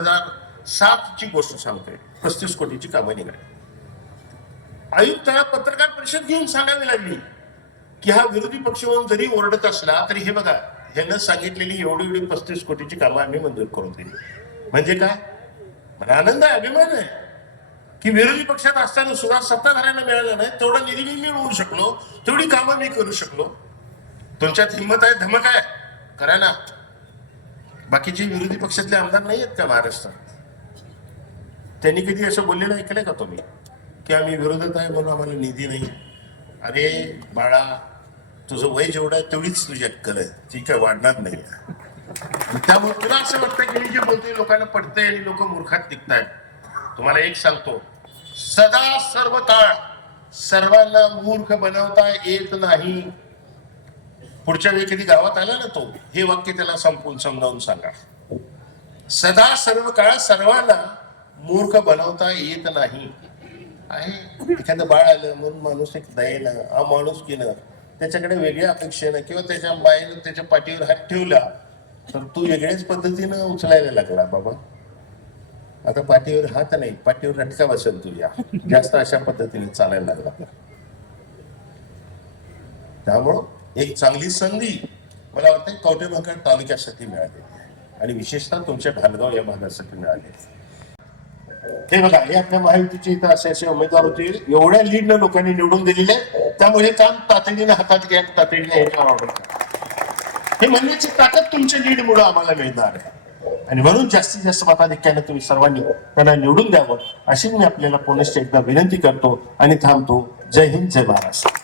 हजार सातची गोष्ट सांगतोय. पस्तीस कोटीची कामं निघाली. आयुक्ताला पत्रकार परिषद घेऊन सांगावी लागली की हा विरोधी पक्ष म्हणून जरी ओरडत असला तरी हे बघा ह्यानं सांगितलेली एवढी एवढी पस्तीस कोटीची कामं आम्ही मंजूर करून दिली. म्हणजे काय? मला आनंद आहे अभिमान आहे की विरोधी पक्षात असताना सुद्धा सत्ताधाऱ्यांना मिळालं नाही तेवढा निधी मी मिळवू शकलो तेवढी कामं मी करू शकलो. तुमच्यात हिंमत आहे धमक आहे. करा ना. बाकीचे विरोधी पक्षातले आमदार नाही आहेत का महाराष्ट्रात? त्यांनी कधी असं बोललेलं ऐकलंय का तुम्ही? की आम्ही विरोधात आहे म्हणून आम्हाला निधी नाही. अरे बाळा तुझं वय जेवढं आहे तेवढीच तुझी अक्कल आहे. ती काय वाढणार नाही. त्यामुळे तुला असं वाटतं की मी जे बोलतोय लोकांना पडतंय आणि लोक मूर्खात निघतायत. तुम्हाला एक सांगतो. सदा सर्व काळ सर्वांना मूर्ख बनवता येत नाही. पुढच्या वेळी कधी गावात आला ना तो हे वाक्य त्याला संपून समजावून सांगा. सदा सर्व काळ सर्वांना मूर्ख बनवता येत नाही. आहे. एखादं बाळ आलं म्हणून माणूस एक दयेनं अमाणुसकीनं त्याच्याकडे वेगळ्या अपेक्षेनं किंवा त्याच्या बाईनं त्याच्या पाठीवर हात ठेवला तर तू वेगळ्याच पद्धतीनं उचलायला लागला बाबा. आता पाठीवर हात नाही पाठीवर रटका बसेल तुझ्या. जास्त अशा पद्धतीने चालायला लागला. त्यामुळं एक चांगली संधी मला वाटतं कवटेमंगळ तालुक्यासाठी मिळाली. आणि विशेषतः तुमच्या भालगाव या भागासाठी मिळाली. हे बघा हे आपल्या महायुतीचे इथं असे असे उमेदवार होते. एवढ्या लीडनं लोकांनी निवडून दिलेले. त्यामुळे काम तातडीने हातात घ्या तातडीने हे म्हणण्याची ताकद तुमच्या लीड मुळे आम्हाला मिळणार आहे. आणि म्हणून जास्तीत जास्त मताधिक्याने तुम्ही सर्वांनी त्यांना निवडून द्यावं अशी मी आपल्याला पुनश्च एकदा विनंती करतो आणि थांबतो. जय हिंद जय महाराष्ट्र.